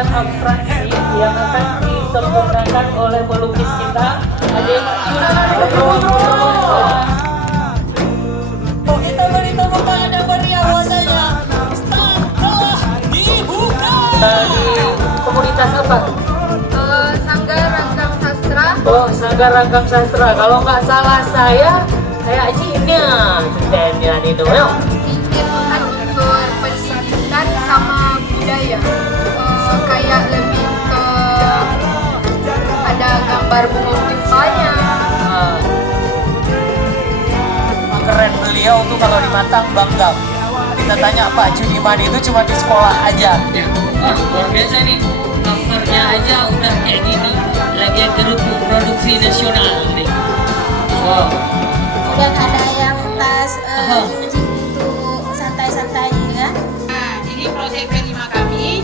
lukisan abstraksi yang akan disempurnakan oleh pelukis kita. Ada yang kita beri tepuk tangan yang meriah buatnya. Start telah dibuka. Di komunitas apa? Sanggar Ranggang Sastra. Oh, Sanggar Ranggang Sastra. Kalau nggak salah saya kayak Cina. Sudah itu ya. Ingin unsur pendidikan sama budaya. Kayak lebih ke ada gambar bunga timpanya. Keren beliau tuh kalau di Matang bangga. Kita tanya Pak Judiman itu cuma di sekolah aja. Wah, luar biasa nih. Covernya aja udah kayak gini. Lagi geruduk produksi nasional nih. Wow. Dan ada yang tas untuk santai-santai juga. Nah, ini proyek kelima kami.